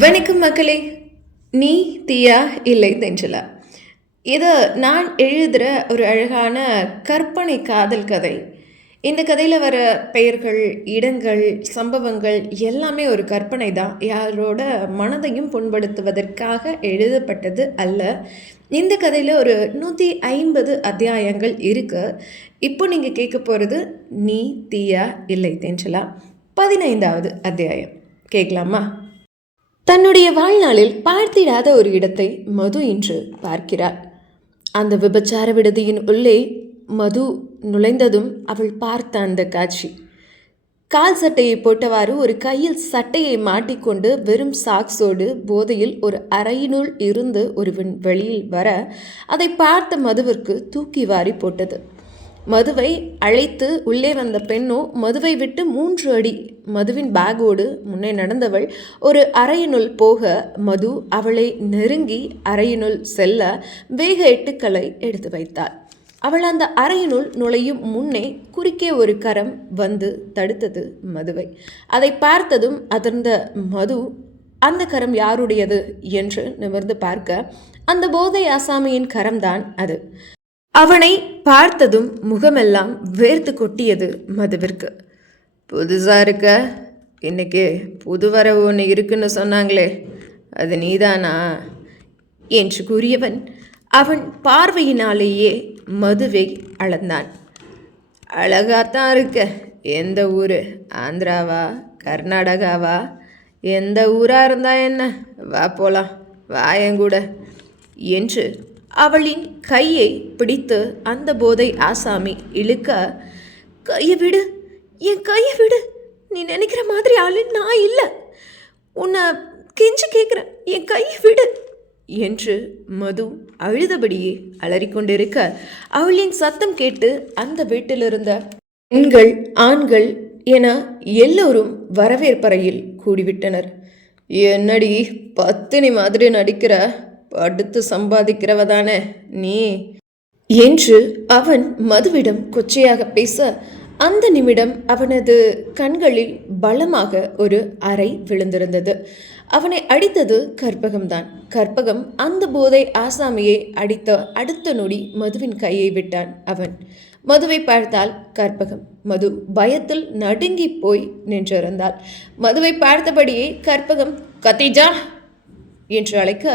வணக்கம் மக்களே. நீ தீயா இல்லை தெஞ்சலா இது நான் எழுதுகிற ஒரு அழகான கற்பனை காதல் கதை. இந்த கதையில் வர பெயர்கள் இடங்கள் சம்பவங்கள் எல்லாமே ஒரு கற்பனை தான். யாரோட மனதையும் புண்படுத்துவதற்காக எழுதப்பட்டது அல்ல. இந்த கதையில் ஒரு நூற்றி ஐம்பது அத்தியாயங்கள் இருக்குது இப்போ நீங்கள் கேட்க போகிறது நீ தீயா இல்லை தெஞ்சலா பதினைந்தாவது அத்தியாயம். கேட்கலாமா? தன்னுடைய வாழ்நாளில் பார்த்திடாத ஒரு இடத்தை மது இன்று பார்க்கிறாள். அந்த விபச்சார விடுதியின் உள்ளே மது நுழைந்ததும் அவள் பார்த்த அந்த காட்சி. கால் சட்டையை போட்டவாறு ஒரு கையில் சட்டையை மாட்டிக்கொண்டு வெறும் சாக்ஸோடு போதையில் ஒரு அறையினுள் இருந்து ஒருவன் வெளியில் வர அதை பார்த்த மதுவிற்கு தூக்கி வாரி போட்டது. மதுவை அழைத்து உள்ளே வந்த பெண்ணோ மதுவை விட்டு மூன்று அடி மதுவின் பேக்கோடு முன்னே நடந்தவள் ஒரு அறையினுள் போக மது அவளை நெருங்கி அறையினுள் செல்ல வேக எட்டுக்களை எடுத்து வைத்தாள். அவள் அந்த அறையினுள் நுழையும் முன்னே குறுக்கே ஒரு கரம் வந்து தடுத்தது மதுவை. அதை பார்த்ததும் அதிர்ந்த மது அந்த கரம் யாருடையது? என்று நிமிர்ந்து பார்க்க அந்த போதை ஆசாமியின் கரம்தான் அது. அவனை பார்த்ததும் முகமெல்லாம் வேர்த்து கொட்டியது மதுவிற்கு. புதுசாக இருக்க? இன்னைக்கு புது வரவு ஒன்று இருக்குன்னு சொன்னாங்களே. அது நீதானா? என்று கூறியவன் அவன் பார்வையினாலேயே மதுவை அளந்தான். அழகாத்தான் இருக்க. எந்த ஊர்? ஆந்திராவா? கர்நாடகாவா? எந்த ஊராக இருந்தா என்ன? வா போலாம். வா என் கூட. என்று அவளின் கையை பிடித்து அந்த போதை ஆசாமி இழுக்க கையை விடு என் கையை விடு. நீ நினைக்கிற மாதிரி ஆளு நான் இல்லை. உன்னை கெஞ்சி கேட்குறேன் என் கையை விடு. என்று மது அழுதபடியே அலறிக்கொண்டிருக்க அவளின் சத்தம் கேட்டு அந்த வீட்டிலிருந்த பெண்கள் ஆண்கள் என எல்லோரும் வரவேற்பறையில் கூடிவிட்டனர். என்னடி பத்தினி மாதிரி நடிக்கிற? படுத்து சம்பாதிக்கிறவ தானே நீ? என்று அவன் மதுவிடம் கொச்சையாக பேச அந்த நிமிடம் அவனது கண்களில் பலமாக ஒரு அறை விழுந்திருந்தது. அவனை அடித்தது கற்பகம்தான். கற்பகம் அந்த போதை ஆசாமியை அடித்த அடுத்த நொடி மதுவின் கையை விட்டான் அவன். மதுவை பார்த்தால் கற்பகம். மது பயத்தில் நடுங்கி போய் நின்றிருந்தாள். மதுவை பார்த்தபடியே கற்பகம் கத்திஜா என்று அழைக்க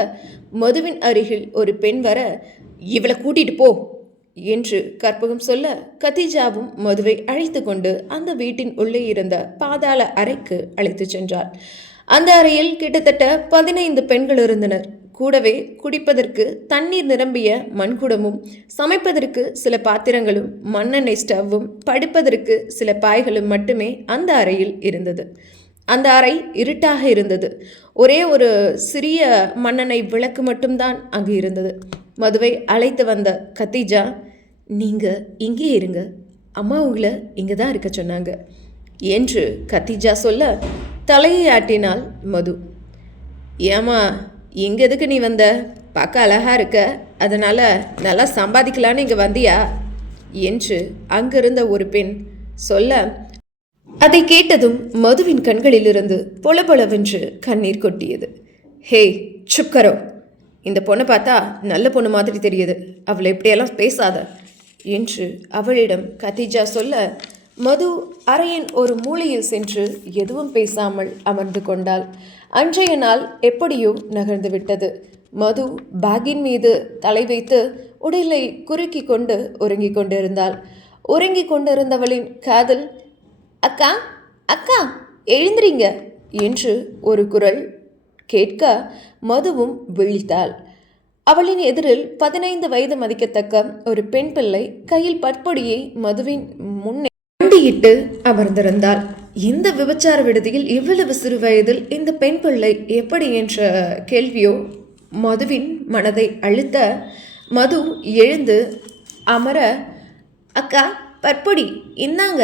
மதுவின் அருகில் ஒரு பெண் வர இவளை கூட்டிட்டு போ என்று கற்பகம் சொல்ல கத்திஜாவும் மதுவை அழைத்து கொண்டு அந்த வீட்டின் உள்ளே இருந்த பாதாள அறைக்கு அழைத்து சென்றார் அந்த அறையில் கிட்டத்தட்ட பதினைந்து பெண்கள் இருந்தனர். கூடவே குடிப்பதற்கு தண்ணீர் நிரம்பிய மண்குடமும் சமைப்பதற்கு சில பாத்திரங்களும் மண்ணெண்ணெய் ஸ்டவ்வும் படுப்பதற்கு சில பாய்களும் மட்டுமே அந்த அறையில் இருந்தது. அந்த அறை இருட்டாக இருந்தது. ஒரே ஒரு சிறிய மன்னனை விளக்கு மட்டும்தான் அங்கு இருந்தது. மதுவை அழைத்து வந்த கத்தீஜா நீங்கள் இங்கே இருங்க. அம்மா உங்களை இங்கே தான் இருக்க சொன்னாங்க என்று கத்தீஜா சொல்ல தலையை ஆட்டினாள் மது. ஏமா இங்கே எதுக்கு நீ வந்த? பார்க்க அழகாக இருக்க. அதனால் நல்லா சம்பாதிக்கலான்னு இங்கே வந்தியா? என்று அங்கிருந்த ஒரு பெண் சொல்ல அதை கேட்டதும் மதுவின் கண்களிலிருந்து பொலபொலவென்று கண்ணீர் கொட்டியது. ஹே சுக்கரோ இந்த பொண்ணை பார்த்தா நல்ல பொண்ணு மாதிரி தெரியுது. அவளை இப்படியெல்லாம் பேசாத என்று அவளிடம் கதீஜா சொல்ல மது அறையின் ஒரு மூலையில் சென்று எதுவும் பேசாமல் அமர்ந்து கொண்டாள். அன்றைய நாள் எப்படியோ நகர்ந்து விட்டது. மது பேகின் மீது தலை வைத்து உடலை குறுக்கி கொண்டு உறங்கிக் கொண்டிருந்தாள். உறங்கிக் கொண்டிருந்தவளின் காதல் அக்கா அக்கா எழுந்துறீங்க என்று ஒரு குரல் கேட்க மதுவும் விழித்தாள். அவளின் எதிரில் பதினைந்து வயது மதிக்கத்தக்க ஒரு பெண் பிள்ளை கையில் பற்பொடியை மதுவின் முன்னே வண்டியிட்டு அமர்ந்திருந்தாள். இந்த விபச்சார விடுதியில் இவ்வளவு சிறு வயதில் இந்த பெண் பிள்ளை எப்படி என்ற கேள்வியோ மதுவின் மனதை அழுத்த மது எழுந்து அமர அக்கா பற்பொடி இந்தாங்க.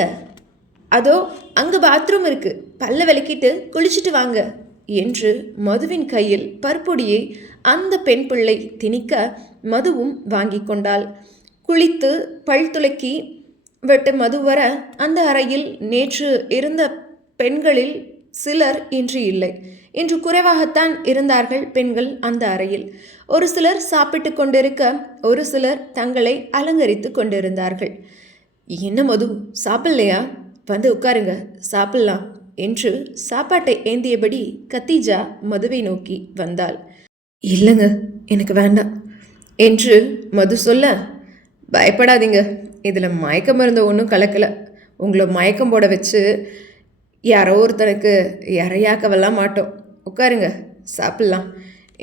அதோ அங்கே பாத்ரூம் இருக்கு. பல்ல விளக்கிட்டு குளிச்சுட்டு வாங்க. என்று மதுவின் கையில் பற்பொடியை அந்த பெண் பிள்ளை திணிக்க மதுவும் வாங்கி கொண்டாள். குளித்து பல் துளக்கி விட்டு மது வர அந்த அறையில் நேற்று இருந்த பெண்களில் சிலர் இன்று இல்லை. இன்று குறைவாகத்தான் இருந்தார்கள் பெண்கள் அந்த அறையில். ஒரு சிலர் சாப்பிட்டு கொண்டிருக்க ஒரு சிலர் தங்களை அலங்கரித்து கொண்டிருந்தார்கள். என்ன மது? சாப்பிடலையா? வந்து உட்காருங்க சாப்பிடலாம் என்று சாப்பாட்டை ஏந்தியபடி கத்தீஜா மதுவை நோக்கி வந்தாள். இல்லைங்க எனக்கு வேண்டாம் என்று மது சொல்ல பயப்படாதீங்க இதில் மயக்க மருந்து ஒன்றும் கலக்கலை. உங்களை மயக்கம் போட வச்சு யாரோ ஒருத்தனுக்கு இறையாக்கவெல்லாம் மாட்டோம். உட்காருங்க சாப்பிட்லாம்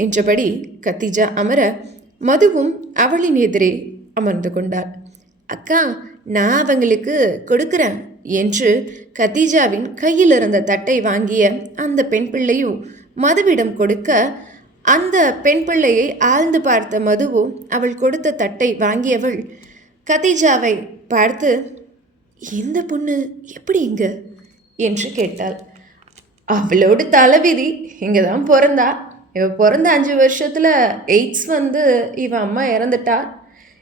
என்றபடி கத்தீஜா அமர மதுவும் அவளின் எதிரே அமர்ந்து கொண்டாள். அக்கா நான் அவங்களுக்கு கொடுக்குறேன். என்று கத்தீஜாவின் கையில் இருந்த தட்டை வாங்கிய அந்த பெண் பிள்ளையும் மதுவிடம் கொடுக்க அந்த பெண் பிள்ளையை ஆழ்ந்து பார்த்த மதுவோ அவள் கொடுத்த தட்டை வாங்கியவள் கதீஜாவை பார்த்து இந்த பொண்ணு எப்படி இங்க? என்று கேட்டாள். அவளோட தலைவிதி இங்கே தான் பிறந்தா. இவ பிறந்த அஞ்சு வருஷத்தில் எய்ட்ஸ் வந்து இவ அம்மா இறந்துட்டா.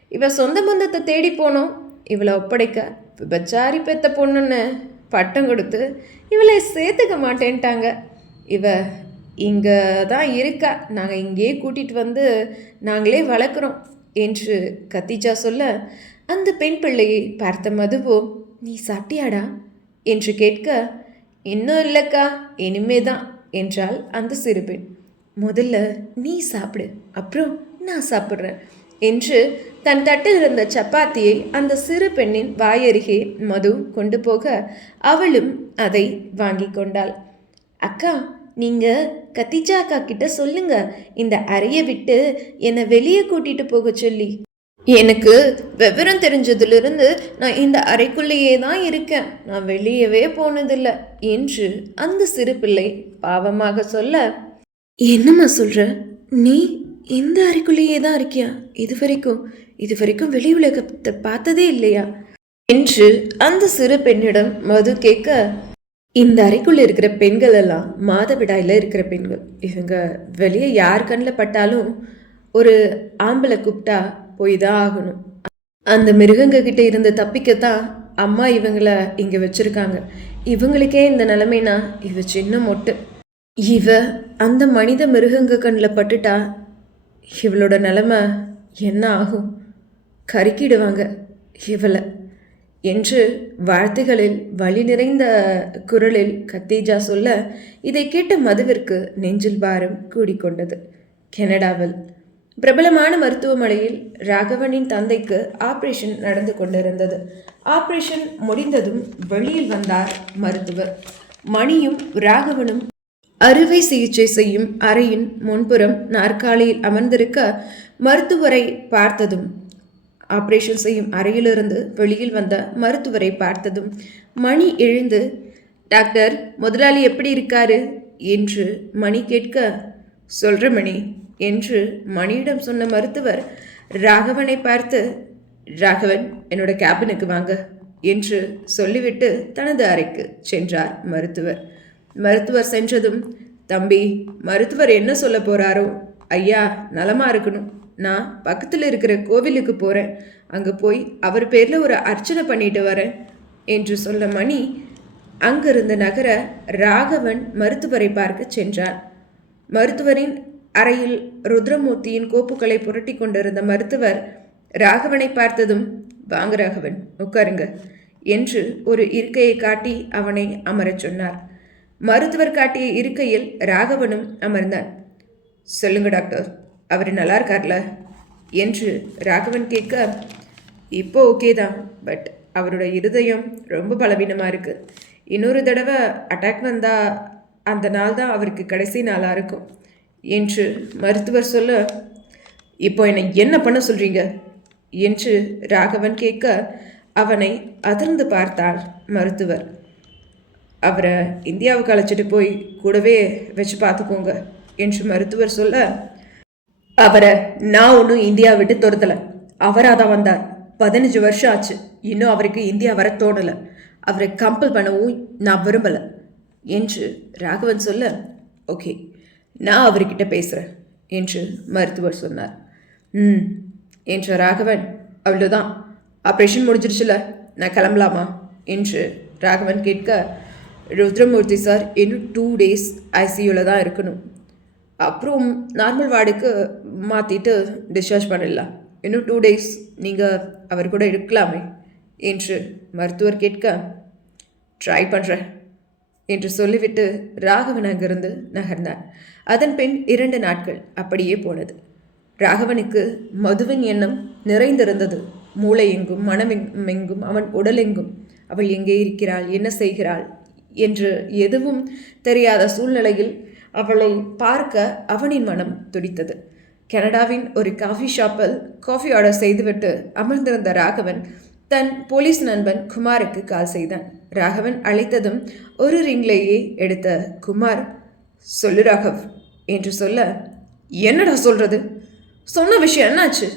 இவ சொந்த பந்தத்தை தேடி போனோம். இவளை ஒப்படைக்க விபச்சாரி பெத்த பொண்ணுன்னு பட்டம் கொடுத்து இவளை சேர்த்துக்க மாட்டேன்ட்டாங்க. இவ இங்கே தான் இருக்கா. நாங்கள் இங்கேயே கூட்டிகிட்டு வந்து நாங்களே வளர்க்குறோம் என்று கத்திஜா சொல்ல அந்த பெண் பிள்ளையை பார்த்த மதுவோ நீ சாப்பிட்டியாடா? என்று கேட்க இன்னும் இல்லைக்கா இனிமே தான் என்றாள் அந்த சிறு பெண். முதல்ல நீ சாப்பிடு அப்புறம் நான் சாப்பிட்றேன் என்று தன் தட்டில் இருந்த சப்பாத்தியை அந்த சிறு பெண்ணின் வாயருகே மது கொண்டு போக அவளும் அதை வாங்கி கொண்டாள். அக்கா நீங்கள் கத்திஜா அக்கா கிட்ட சொல்லுங்க. இந்த அறையை விட்டு என்னை வெளியே கூட்டிட்டு போக சொல்லி. எனக்கு விவரம் தெரிஞ்சதிலிருந்து நான் இந்த அறைக்குள்ளேயே தான் இருக்கேன். நான் வெளியவே போனதில்லை என்று அந்த சிறு பிள்ளை பாவமாக சொல்ல. என்னம்மா சொல்ற? நீ இந்த அறைக்குள்ளேயே தான் இருக்கியா? இது வரைக்கும் இது வரைக்கும் வெளி உலகத்தை பார்த்ததே இல்லையா? என்று அந்த சிறு பெண்ணிடம் மது கேட்க இந்த அறைக்குள்ள இருக்கிற பெண்கள் எல்லாம் மாதவிடாயில இருக்கிற பெண்கள் இவங்க வெளியே யார் கண்ணில் பட்டாலும் ஒரு ஆம்பளை கூப்பிட்டா போய் தான் ஆகணும். அந்த மிருகங்க கிட்ட இருந்து தப்பிக்கத்தான் அம்மா இவங்கள இங்கே வச்சுருக்காங்க. இவங்களுக்கே இந்த நிலைமைனா இவ சின்ன மொட்டு. இவ அந்த மனித மிருகங்க கண்ணில் பட்டுட்டா இவளோட நிலைமை என்ன ஆகும்? கருக்கிடுவாங்க இவளை. என்று வார்த்தைகளில் வழி நிறைந்த குரலில் கத்தீஜா சொல்ல இதை கேட்ட மதுவிற்கு நெஞ்சில் பாரம் கூடிக்கொண்டது. கனடாவில் பிரபலமான மருத்துவமனையில் ராகவனின் தந்தைக்கு ஆபரேஷன் நடந்து கொண்டிருந்தது. ஆபரேஷன் முடிந்ததும் வெளியில் வந்தார் மருத்துவர். மணியும் ராகவனும் அறுவை சிகிச்சை செய்யும் அறையின் முன்புறம் நாற்காலியில் அமர்ந்திருக்க மருத்துவரை பார்த்ததும் ஆபரேஷன் செய்யும் அறையிலிருந்து வெளியில் வந்த மருத்துவரை பார்த்ததும் மணி எழுந்து டாக்டர் முதலாளி எப்படி இருக்காரு? என்று மணி கேட்க சொல்ற மணி என்று மணியிடம் சொன்ன மருத்துவர் ராகவனை பார்த்து ராகவன் என்னோட கேபினுக்கு வாங்க என்று சொல்லிவிட்டு தனது அறைக்கு சென்றார் மருத்துவர். மருத்துவர் சென்றதும் தம்பி மருத்துவர் என்ன சொல்ல போகிறாரோ ஐயா நலமாக இருக்கணும். நான் பக்கத்தில் இருக்கிற கோவிலுக்கு போகிறேன் அங்கே போய் அவர் பேரில் ஒரு அர்ச்சனை பண்ணிட்டு வரேன் என்று சொல்ல மணி அங்கிருந்து நகர ராகவன் மருத்துவரை பார்க்க சென்றான். மருத்துவரின் அறையில் ருத்ரமூர்த்தியின் கோப்புகளை புரட்டி கொண்டிருந்த மருத்துவர் ராகவனை பார்த்ததும் வாங்க ராகவன் உட்காருங்க என்று ஒரு இருக்கையை காட்டி அவனை அமரச் சொன்னார். மருத்துவர் காட்டிய இருக்கையில் ராகவனும் அமர்ந்தான். சொல்லுங்க டாக்டர். அவர் நல்லா இருக்கார்ல? என்று ராகவன் கேட்க இப்போ ஓகே தான். பட் அவரோட இருதயம் ரொம்ப பலவீனமாக இருக்குது இன்னொரு தடவை அட்டாக் வந்தால் அந்த நாள் தான் அவருக்கு கடைசி நாளாக இருக்கும் என்று மருத்துவர் சொல்ல இப்போ என்னை என்ன பண்ண சொல்கிறீங்க என்று ராகவன் கேட்க அவனை அதிர்ந்து பார்த்தார் மருத்துவர். அவரை இந்தியாவுக்கு அழைச்சிட்டு போய் கூடவே வச்சு பார்த்துக்கோங்க என்று மருத்துவர் சொல்ல அவரை நான் ஒன்றும் இந்தியா விட்டு துரத்தலை. அவராக தான் வந்தார். பதினஞ்சு வருஷம் ஆச்சு. இன்னும் அவருக்கு இந்தியா வர தோணலை. அவரை கம்பல் பண்ணவும் நான் விரும்பலை என்று ராகவன் சொல்ல ஓகே நான் அவர்கிட்ட பேசுகிறேன் என்று மருத்துவர் சொன்னார். ம் என்ற ராகவன். அவ்வளோதான் ஆப்ரேஷன் முடிஞ்சிருச்சுல. நான் கிளம்பலாமா? என்று ராகவன் கேட்க ருத்ரமூர்த்தி சார் இன்னும் டூ டேஸ் ஐசியூவில் தான் இருக்கணும். அப்புறம் நார்மல் வார்டுக்கு மாற்றிட்டு டிஸ்சார்ஜ் பண்ணிடலாம். இன்னும் டூ டேஸ் நீங்கள் அவர் கூட இருக்கலாமே என்று மருத்துவர் கேட்க ட்ரை பண்ணுறேன் என்று சொல்லிவிட்டு ராகவன் அங்கிருந்து நகர்ந்தார். அதன் பின் இரண்டு நாட்கள் அப்படியே போனது. ராகவனுக்கு மதுவின் எண்ணம் நிறைந்திருந்தது. மூளை எங்கும் மனமெங்கும் எங்கும் அவன் உடலெங்கும். அவள் எங்கே இருக்கிறாள்? என்ன செய்கிறாள்? என்று எதுவும் தெரியாத சூழ்நிலையில் அவளை பார்க்க அவனின் மனம் துடித்தது. கனடாவின் ஒரு காஃபி ஷாப்பில் காஃபி ஆர்டர் செய்துவிட்டு அமர்ந்திருந்த ராகவன் தன் போலீஸ் நண்பன் குமாருக்கு கால் செய்தான். ராகவன் அழைத்ததும் ஒரு ரிங்லேயே எடுத்த குமார் சொல்லு ராகவ் என்று சொல்ல என்னடா சொல்றது? சொன்ன விஷயம் என்னாச்சு?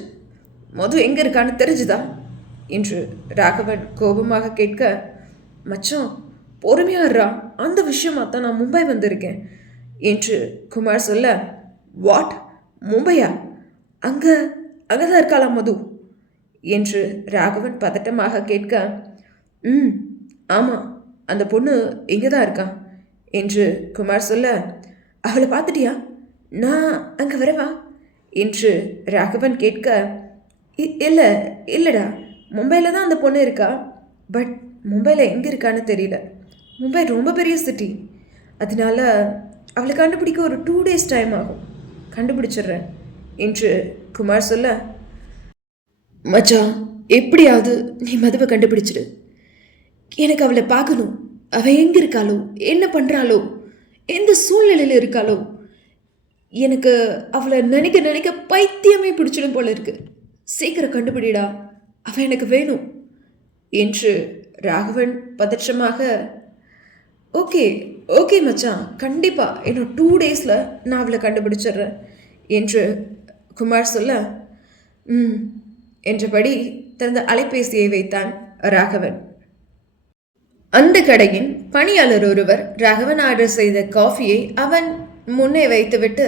மது எங்க இருக்கான்னு தெரிஞ்சுதா? என்று ராகவன் கோபமாக கேட்க மச்சம் பொறுமையாடுறா அந்த விஷயமா தான் நான் மும்பை வந்திருக்கேன். என்று குமார் சொல்ல வாட் மும்பையா? அங்கே அங்கே தான் இருக்காளா மது? என்று ராகவன் பதட்டமாக கேட்க ம் ஆமாம் அந்த பொண்ணு இங்கே தான் இருக்கா? என்று குமார் சொல்ல அவளை பார்த்துட்டியா? நான் அங்கே வரவா? என்று ராகவன் கேட்க "இ- இல்லை இல்லைடா. மும்பையில் தான் அந்த பொண்ணு இருக்கா? பட் மும்பையில் எங்கே இருக்கான்னு தெரியல. மும்பை ரொம்ப பெரிய சிட்டி அதனால அவளை கண்டுபிடிக்க ஒரு டூ டேஸ் டைம் ஆகும். கண்டுபிடிச்சிடுறேன் என்று குமார் சொல்ல மச்சா எப்படியாவது நீ மதுவை கண்டுபிடிச்சிடு. எனக்கு அவளை பார்க்கணும். அவள் எங்கே இருக்காளோ என்ன பண்ணுறாளோ எந்த சூழ்நிலையில் இருக்காளோ எனக்கு அவளை நினைக்க நினைக்க பைத்தியமே பிடிச்சிடும் போல இருக்கு. சீக்கிரம் கண்டுபிடிடா. அவள் எனக்கு வேணும் என்று ராகவன் பதற்றமாக ஓகே ஓகே மச்சான். கண்டிப்பாக இன்னும் டூ டேஸில் நான் அவளை கண்டுபிடிச்சிடுறேன். என்று குமார் சொல்ல ம் என்றபடி தனது அலைபேசியை வைத்தான் ராகவன். அந்த கடையின் பணியாளர் ஒருவர் ராகவன் ஆர்டர் செய்த காஃபியை அவன் முன்னே வைத்துவிட்டு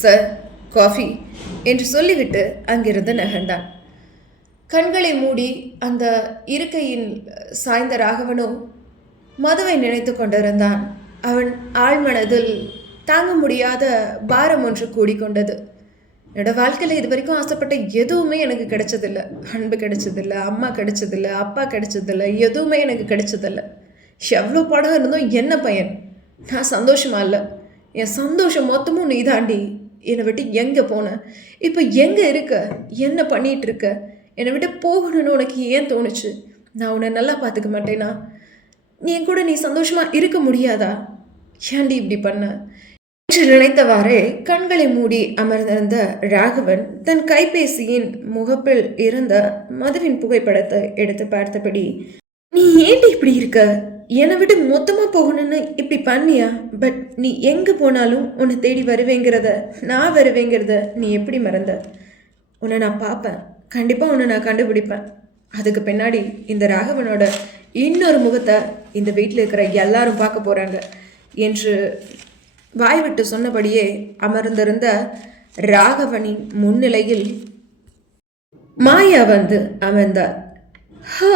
சார் காஃபி என்று சொல்லிவிட்டு அங்கிருந்து நகர்ந்தான். கண்களை மூடி அந்த இருக்கையில் சாய்ந்த ராகவனும் மதுவை நினைத்து கொண்டிருந்தான். அவன் ஆழ்மனதில் தாங்க முடியாத பாரம் ஒன்று கூடிக்கொண்டது. என்னோட வாழ்க்கையில் இது வரைக்கும் ஆசைப்பட்ட எதுவுமே எனக்கு கிடைச்சதில்ல. அன்பு கிடைச்சதில்ல அம்மா கிடைச்சதில்ல அப்பா கிடைச்சதில்ல எதுவுமே எனக்கு கிடைச்சதில்ல. எவ்வளோ படம் இருந்தோம் என்ன பையன்? நான் சந்தோஷமா இல்லை. என் சந்தோஷம் மொத்தமும் நீ தாண்டி என்னை விட்டு எங்கே போன? இப்போ எங்கே இருக்க? என்ன பண்ணிகிட்டு இருக்க? என்னை விட்டு போகணும்னு உனக்கு ஏன் தோணுச்சு? நான் உன்னை நல்லா பார்த்துக்க மாட்டேனா? நீ என் கூட நீ சந்தோஷமா இருக்க முடியாதா? ஏண்டி இப்படி பண்ண? என்று நினைத்தவாறே கண்களை மூடி அமர்ந்திருந்த ராகவன் தன் கைபேசியின் முகப்பில் இருந்த மதுவின் புகைப்படத்தை எடுத்து பார்த்தபடி நீ ஏண்டி இப்படி இருக்க? என்னை விட்டு மொத்தமாக போகணும்னு இப்படி பண்ணியா? பட் நீ எங்கே போனாலும் உன்னை தேடி வருவேங்கிறத நான் வருவேங்கிறத நீ எப்படி மறந்த? உன்னை நான் பார்ப்பேன். கண்டிப்பாக உன்னை நான் கண்டுபிடிப்பேன். அதுக்கு பின்னாடி இந்த ராகவனோட இன்னொரு முகத்தை இந்த வீட்டில் இருக்கிற எல்லாரும் பார்க்க போகிறாங்க என்று வாய்விட்டு சொன்னபடியே அமர்ந்திருந்த ராகவனின் முன்னிலையில் மாயா வந்து அமர்ந்தார். ஹோ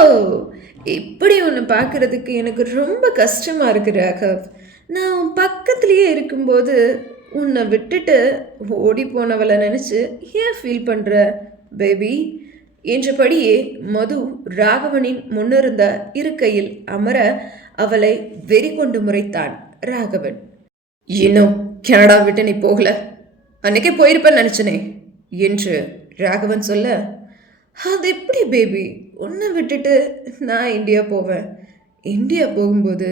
இப்படி ஒன்று பார்க்கறதுக்கு எனக்கு ரொம்ப கஷ்டமாக இருக்கு ராகவ். நான் உன் பக்கத்துலேயே இருக்கும்போது உன்னை விட்டுட்டு ஓடி போனவளை நினச்சி ஏன் ஃபீல் பண்ணுற பேபி என்றபடியே மது ராகவனின் முன்னிருந்த இருக்கையில் அமர அவளை வெறி கொண்டு முறைத்தான் ராகவன். இன்னும் கனடா விட்டு நீ போகல? அன்னைக்கே போயிருப்பேன்னு நினச்சனே என்று ராகவன் சொல்ல அது எப்படி பேபி? உன்னை விட்டுட்டு நான் இந்தியா போவேன். இந்தியா போகும்போது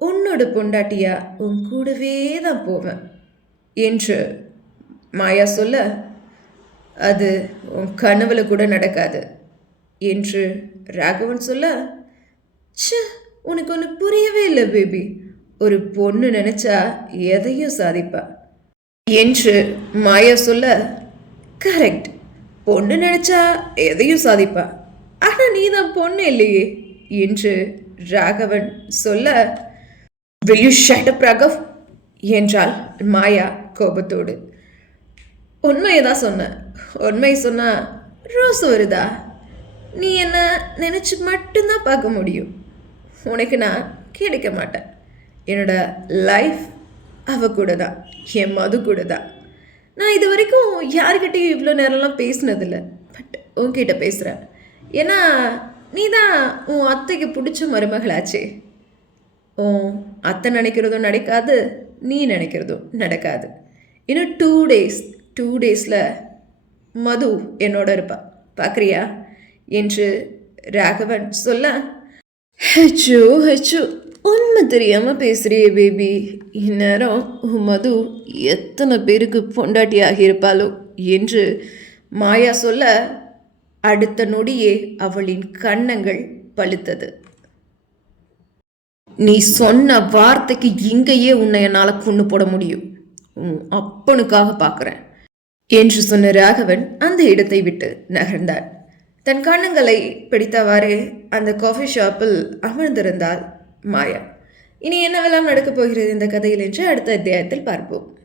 உன்னோட பொண்டாட்டியா உன் கூடவே தான் போவேன் என்று மாயா சொல்ல அது உன் கனவுல கூட நடக்காது. என்று ராகவன் சொல்ல ச்சே உனக்கு ஒன்று புரியவே இல்லை பேபி. ஒரு பொண்ணு நினைச்சா எதையும் சாதிப்பா. என்று மாயா சொல்ல கரெக்ட். பொண்ணு நினைச்சா எதையும் சாதிப்பா. ஆனால் நீ தான் பொண்ணு இல்லையே. என்று ராகவன் சொல்ல வில் யூ shut ராகவ்? என்றாள் மாயா கோபத்தோடு. உண்மையை தான் சொன்னேன். உண்மை சொன்னா ரோஸ் வருதா? நீ என்ன நினச்சி மட்டும்தான் பார்க்க முடியும். உனக்கு நான் கிடைக்க மாட்டேன். என்னோட லைஃப் அவ கூட தான் என் மது கூட தான் நான் இது வரைக்கும் யார்கிட்டயும் இவ்வளோ நேரம்லாம் பேசினதில்ல. பட் உன்கிட்ட பேசுகிறேன் ஏன்னா நீ தான் உன் அத்தைக்கு பிடிச்ச மருமகளாச்சே. உன் அத்தை நினைக்கிறதும் நடக்காது நீ நினைக்கிறதும் நடக்காது. இன்னும் டூ டேஸ் டூ டேஸில் மது என்னோட இருப்பா. பார்க்குறியா என்று ராகவன் சொல்ல ஹெச்சோ ஹெச்சோ உண்மை தெரியாமல் பேசுகிறியே பேபி. இந்நேரம் மது எத்தனை பேருக்கு பொண்டாட்டி ஆகியிருப்பாளோ என்று மாயா சொல்ல அடுத்த நொடியே அவளின் கன்னங்கள் பழுத்தது. நீ சொன்ன வார்த்தைக்கு இங்கேயே உன்னை என்னால் கொண்டு போட முடியும். அப்பனுக்காக பார்க்குறேன் என்று சொன்ன ராகவன் அந்த இடத்தை விட்டு நகர்ந்தார். தன் கண்ணங்களை பிடித்தவாறே அந்த காஃபி ஷாப்பில் அமர்ந்திருந்தாள் மாயா. இனி என்னவெல்லாம் நடக்கப் போகிறது இந்த கதையில் என்று அடுத்த அத்தியாயத்தில் பார்ப்போம்.